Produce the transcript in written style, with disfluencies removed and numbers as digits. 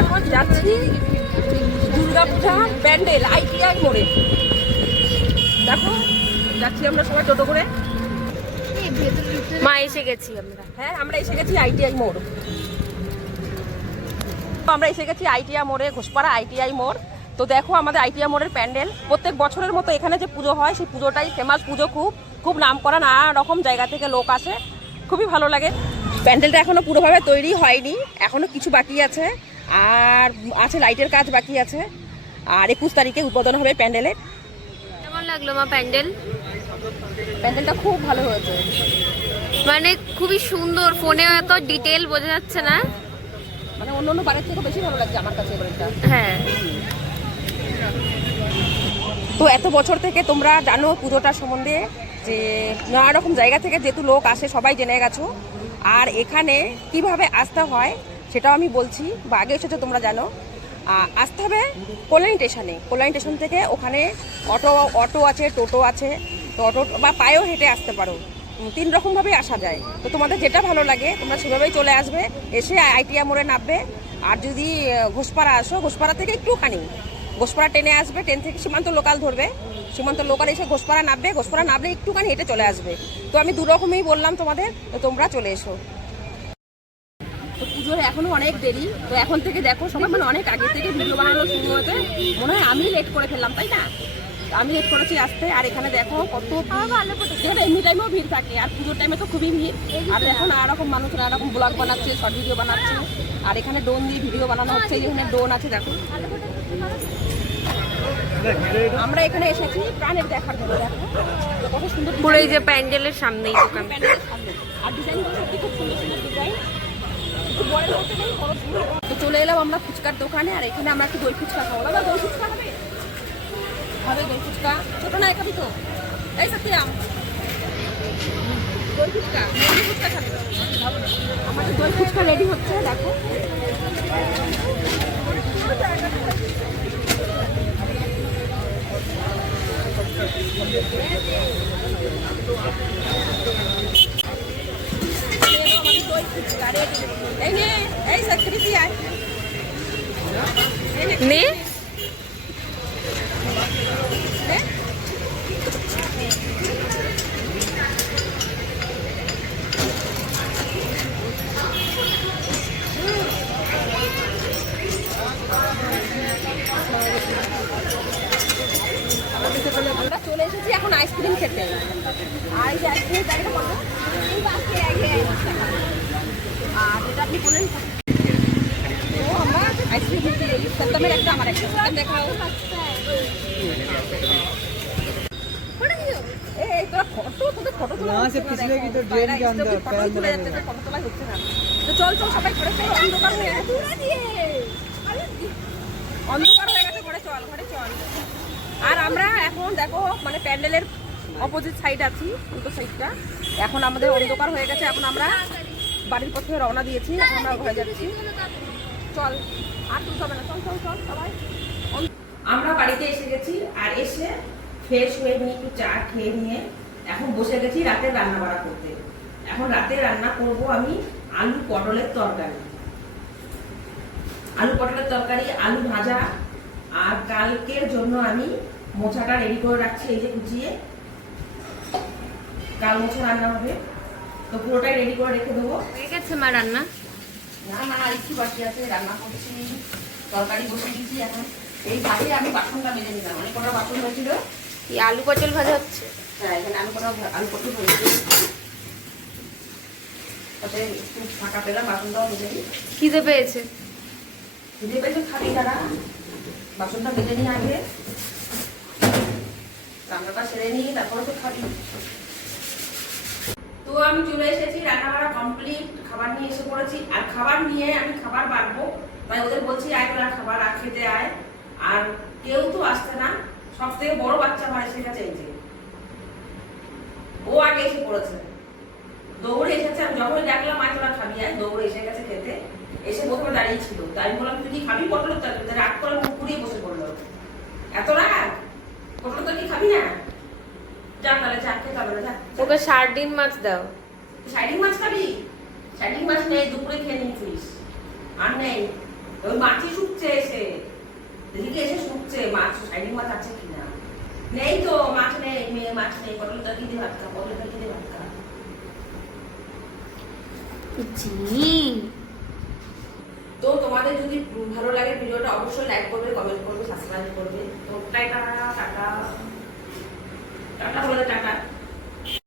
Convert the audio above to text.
এখন যাচ্ছি দুর্গাপূজা প্যান্ডেল ITI মোড়ে। দেখো যাচ্ছি আমরা সবাই টোটো করে। মা এসে গেছি আমরা। হ্যাঁ আমরা এসে গেছি ITI মোড়। আমরা এসে গেছি ITI মোড়ে, ঘোষপাড়া ITI মোড়। তো দেখো আমাদের ITI মোড়ের প্যান্ডেল প্রত্যেক বছরের মতো এখানে যে পুজো হয় সেই পুজোটাই ফেমাস পুজো, খুব নাম করা, নানা রকম জায়গা থেকে লোক আসে, খুবই ভালো লাগে। প্যান্ডেলটা এখনো পুরোভাবে তৈরি হয়নি, এখনো কিছু বাকি আছে, আর আছে লাইটের কাজ বাকি আছে। আর 21 তারিখে উদ্বোধন হবে প্যান্ডেলের। কেমন লাগলো মা প্যান্ডেল? প্যান্ডেলটা খুব ভালো হয়েছে, মানে খুবই সুন্দর, ফোনে এত ডিটেল বোঝা যাচ্ছে না, মানে অন্য বাড়ির থেকে বেশি ভালো লাগছে আমার কাছে এবারটা। হ্যাঁ। তো এত বছর থেকে তোমরা জানো পুজোটার সম্বন্ধে, যে নানা রকম জায়গা থেকে যেহেতু লোক আসে সবাই জেনে গেছো। আর এখানে কিভাবে আসতে হয় সেটাও আমি বলছি, বা আগে এসেছো তোমরা জানো। আসতে হবে কল্যাণী স্টেশনে, কল্যাণী স্টেশন থেকে ওখানে অটো আছে, টোটো আছে, তো অটো বা পায়েও হেঁটে আসতে পারো, 3 রকমভাবেই আসা যায়। তো তোমাদের যেটা ভালো লাগে তোমরা সেভাবেই চলে আসবে, এসে ITI মোড়ে নামবে। আর যদি ঘোষপাড়া আসো, ঘোষপাড়া থেকে একটুখানি ঘোষপাড়া ট্রেনে আসবে, ট্রেন থেকে সীমান্ত লোকাল ধরবে, সীমান্ত লোকাল এসে ঘোষপাড়া নামবে, ঘোষপাড়া নামলে একটুখানি হেঁটে চলে আসবে। তো আমি 2 রকমই বললাম তোমাদের, তো তোমরা চলে এসো। তো পুজোর এখনো অনেক দেরি, তো এখন থেকে দেখো সবাই মানে অনেক আগে থেকে ভিডিও বানানো শুরু হয়েছে। মনে হয় আমি লেট করে ফেললাম, তাই না? আমি লেট করেছি আসতে। আর এখানে দেখো কত এখানে এমনি টাইমেও ভিড় থাকে, আর পুজোর টাইমে তো খুবই ভিড়। আর দেখো নানা রকম মানুষ নানা রকম ব্লগ বানাচ্ছে, শর্ট ভিডিও বানাচ্ছে। আর এখানে ড্রোন দিয়ে ভিডিও বানানো হচ্ছে, এখানে ড্রোন আছে দেখো। আমরা এখানে এসেছি প্রাণের দেখার জন্য। দেখো কত সুন্দর পুরো এই যে প্যান্ডেলের সামনেই দোকান, প্যান্ডেলের সামনে। আর ডিজাইনগুলো সত্যি খুব সুন্দর সুন্দর ডিজাইন। তো চলে এলাম আমরা ফুচকার দোকানে, আর এখানে আমরা একটু দই ফুচকা খাবো। দাদা দই ফুচকা হবে? হবে দই ফুচকা, ছোট না খাবি তো? এই সত্যিরাম দই ফুচকা, দই ফুচকা খাবে? আমাদের দই ফুচকা রেডি হচ্ছে, দেখো। এই নে, এই সত্যি আয় নে আমরা চলে এসেছি এখন আইসক্রিম খেতে। আর এই যে আইসক্রিম প্যাকেটটা কত? আর যেটা আপনি বলেন ও আমরা আইসক্রিম খেতে সত্তমের একটা, আমার একটা সত্তম দেখাও। এই তোরা ফটো, তোদের ফটো তোলা হচ্ছে না, ফটো তুলে যাচ্ছে, ফটো তোলা হচ্ছে না। তো চল চল সবাই ঘরে চল, অন্ধকার হয়ে গেছে, অন্ধকার হয়ে গেছে, ঘরে চল, ঘরে চল। আর আমরা এখন দেখো মানে প্যান্ডেলের অপোজিট সাইড আছি, উল্টো সাইডটা। এখন আমাদের অন্ধকার হয়ে গেছে, এখন আমরা বাড়ির পথে রওনা দিয়েছি, এখন আমরা ঘরে যাচ্ছি। চল আর তুলতে হবে না, চল চল চল সবাই। আমরা বাড়িতে এসে গেছি, আর এসে ফ্রেশ হয়ে নিয়ে একটু চা খেয়ে নিয়ে এখন বসে গেছি রাতের রান্না বাড়া করতে। এখন রাতে রান্না করব আমি আলু পটলের তরকারি, আলু পটলের তরকারি, আলু ভাজা। আর কালকের জন্য আমি মোচাটা রেডি করে রাখছি, এই যে কুচিয়ে কাল মোচা রান্না হবে, তো পুরোটাই রেডি করে রেখে দেবো। হয়ে গেছে মা রান্না? না না আর একটু বাকি আছে, রান্না করছি, তরকারি বসে দিয়েছি। এখন এই ভাবে আমি বাসনটা মেজে নিলাম, অনেক কটা বাসন হয়েছিল। এই আলু পটল ভাজা হচ্ছে? হ্যাঁ এখানে আলু পটল হয়েছে, তাতে একটু ফাঁকা পেলাম, বাসনটাও মেজে নিই। খিদে পেয়েছে? খিদে পেয়েছে, খাবি তারা বাসনটা মেজে নিয়ে আগে, রান্নাটা সেরে নিই, তারপরে তো খাবি। তো আমি চলে এসেছি, রান্না বাড়া কমপ্লিট, খাবার নিয়ে এসে পড়েছি। আর খাবার নিয়ে আমি খাবার বাড়বো, তাই ওদের বলছি আয় তোরা খাবার আর খেতে আয়। আর কেউ তো আসছে না, সব থেকে বড় বাচ্চা আমার এসে গেছে, এই যে ও আগে এসে পড়েছে, দৌড়ে এসেছে। আমি যখনই ডাকলাম আয় তোরা খাবি আয়, দৌড়ে এসে গেছে খেতে। এসে প্রথমে দাঁড়িয়ে ছিল, তাই বললাম তুই কি খাবি পটলের তরকারি? রাগ করে মুখ পুড়িয়ে বসে পড়লো। এত রাগ, পটলের তরকারি খাবি না? যা তাহলে যা, খেতে হবে না, যা। ওকে সার্ডিন মাছ দাও। সাইডিং মাছ খাবি? সাইডিং মাছ নেই, দুপুরে খেয়ে নিয়েছিস, আর নেই। ওই মাছই শুকছে এসে, এদিকে এসে শুকছে মাছ, শাইনিং মাছ আছে কিনা। নেই তো, মাছ নেই, মাছ নেই, পটল তরকারি দিয়ে ভাত খা, পটল তরকারি দিয়ে ভাত খা। জি। তো তোমাদের যদি ভালো লাগে ভিডিওটা অবশ্যই লাইক করবে, কমেন্ট করবে, সাবস্ক্রাইব করবে। তো টাটা টাটা টাটা বলে টাটা।